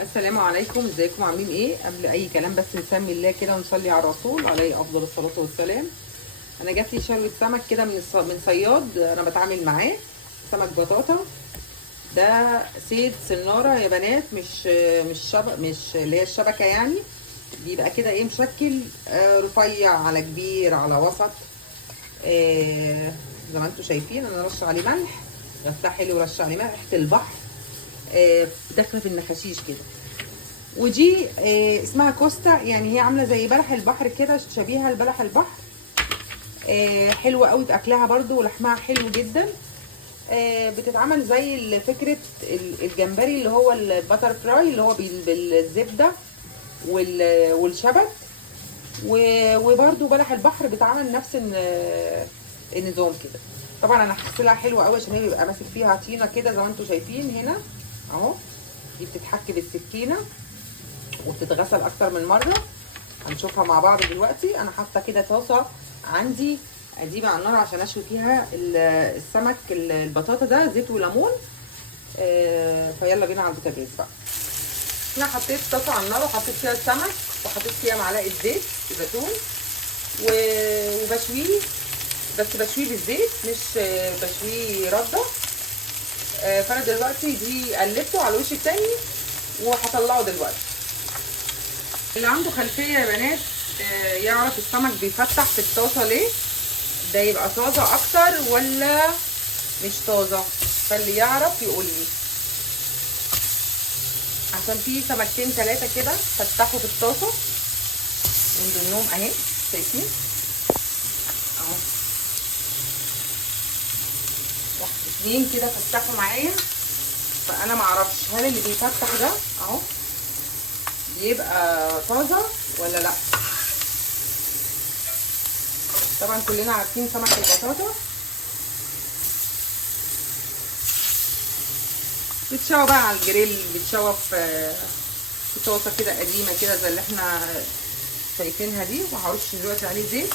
السلام عليكم، ازيكم عاملين ايه؟ قبل اي كلام بس نسمي الله كده ونصلي على الرسول عليه افضل الصلاه والسلام. انا جات لي شروه سمك كده من صياد انا بتعامل معاه، سمك بطاطا. ده صيد سناره يا بنات، مش اللي هي الشبكه يعني. بيبقى كده ايه مشكل، رفيع على كبير على وسط. زي ما انتم شايفين انا رش عليه ملح، غساه حلو ورش عليه ملح ريحه البحر، داخله في النخاشيش كده. ودي اسمها كوستا، يعني هي عامله زي بلح البحر كده، شبيهه لبلح البحر. حلوه قوي في اكلها برضو، ولحمها حلو جدا. بتتعمل زي فكره الجمبري اللي هو الباتر فراي، اللي هو بالزبده والشبت. وبرضو بلح البحر بيتعمل نفس النظام كده. طبعا انا هغسلها حلوه قوي عشان هي بيبقى ماسك فيها طينه كده زي ما انتم شايفين هنا اهو. دي بتتحك بالسكينه وبتتغسل اكتر من مره، هنشوفها مع بعض دلوقتي. انا حاطه كده طاسه عندي قديمه على النار عشان اشوي فيها السمك البطاطا ده، زيت وليمون. فيلا بينا على البوتاجاز بقى. انا حطيت طاسه على النار وحطيت فيها السمك وحطيت فيها معلقه زيت زيتون وبشويه، بس بشويه بالزيت مش بشويه رده. فانا دلوقتي دي قلبته على الوش التاني وهطلعه دلوقتي. اللي عنده خلفيه يا بنات يعرف السمك بيفتح في الطاسه ليه، ده يبقى طازه اكتر ولا مش طازه؟ فاللي يعرف يقول لي، عشان في سمكتين ثلاثه كده فتحوا في الطاسه من ضمنهم اهي، شايفين اهو، واحد اتنين كده فتحوا معايا. فانا معرفش هل اللي بيفتح ده اهو بيبقى طازه ولا لا. طبعا كلنا عارفين سمك البطاطا بتشوى بقى على الجريل، بتشوى في طاسه كده قديمه كده زي اللي احنا شايفينها دي. وهرش دلوقتي عليه زيت.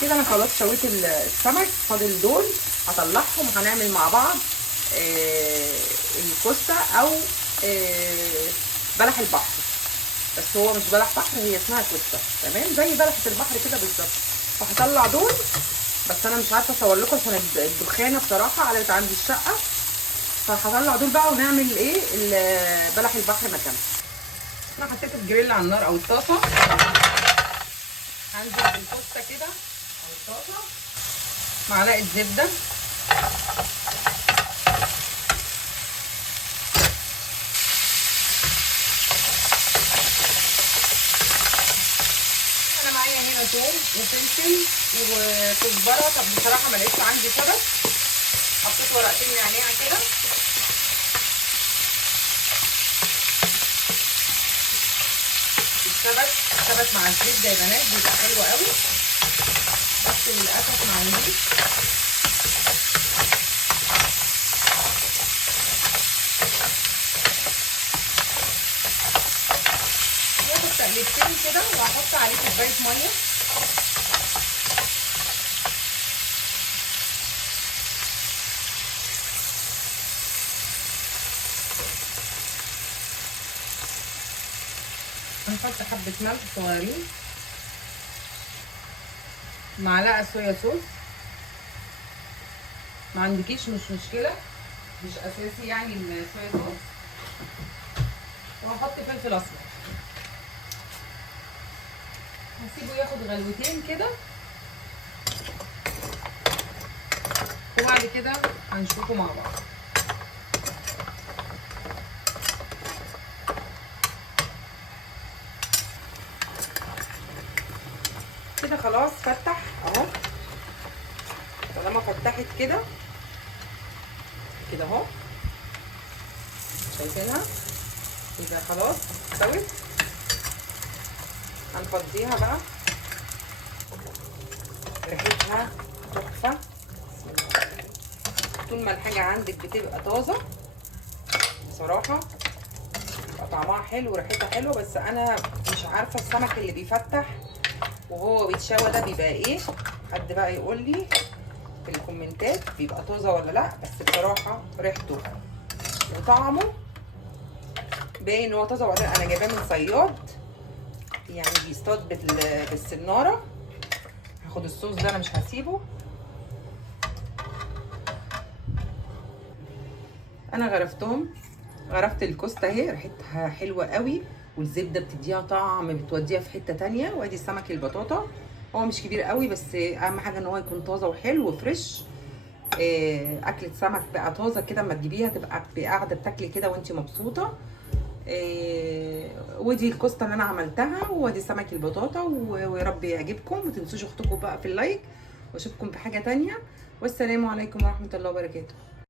كده انا خلاص شويت السمك، فاضل دول هطلعهم وهنعمل مع بعض الكوستا او بلح البحر. بس هو مش بلح بحر، هي اسمها كوستا، تمام زي بلحة البحر كده بالظبط. فهطلع دول، بس انا مش عارفه اصور لكم عشان الدخانه بصراحه قلبت عندي الشقه. فهطلع دول بقى ونعمل ايه بلح البحر مكانها. انا حطيت الجريل على النار او الطاسه، هنزل بالكوستا كده او الطاسه، معلقه زبده، انا معايا هنا ثوم وفلفل وكزبره. طب بصراحه ما لقيتش عندي شبت، حطيت ورقتين نعناع كده. الشبت مع الزبده يا بنات بيبقى حلو قوي، بس للاسف ما عنديش. هاخد تقليبتين كده وهحط عليه كوبايه ميه. هنحط حبه ملح صغيرين، معلقه صويا صوص، ما عندكيش مش مشكله، مش اساسي يعني الصويا صوص. وهحط فلفل اسمر، هسيبه ياخد غلوتين كده وبعد كده هنشوفه مع بعض. كده خلاص فتح اهو. طالما فتحت كده كده اهو، شايفينها يبقى خلاص استوت. هنفضيها بقى، ريحتها تحفه. طول ما الحاجه عندك بتبقى طازه بصراحه بتبقى طعمها حلو وريحتها حلوه، بس انا مش عارفه السمك اللي بيفتح وهو بيتشوى ده بيبقى ايه. حد بقى يقول لي في الكومنتات بيبقى طازه ولا لا. بس بصراحه ريحته وطعمه باين ان هو طازه. وبعدين انا جايباه من صياد يعني بيصطاد بالسناره. هاخد الصوص ده، انا مش هسيبه. انا غرفت الكوستا اهي، ريحتها حلوه قوي، والزبده بتديها طعم، بتوديها في حته تانية. وادي سمك البطاطا، هو مش كبير قوي بس اهم حاجه ان هو يكون طازه وحلو وفريش. اكله سمك بقى طازه كده، اما تجيبيها تبقى قاعده بتاكلي كده وانت مبسوطه. ودي الكوستا اللي انا عملتها، وادي سمك البطاطا، ويا رب يعجبكم. ما تنسوش اختكم بقى في اللايك، واشوفكم في حاجه تانية، والسلام عليكم ورحمه الله وبركاته.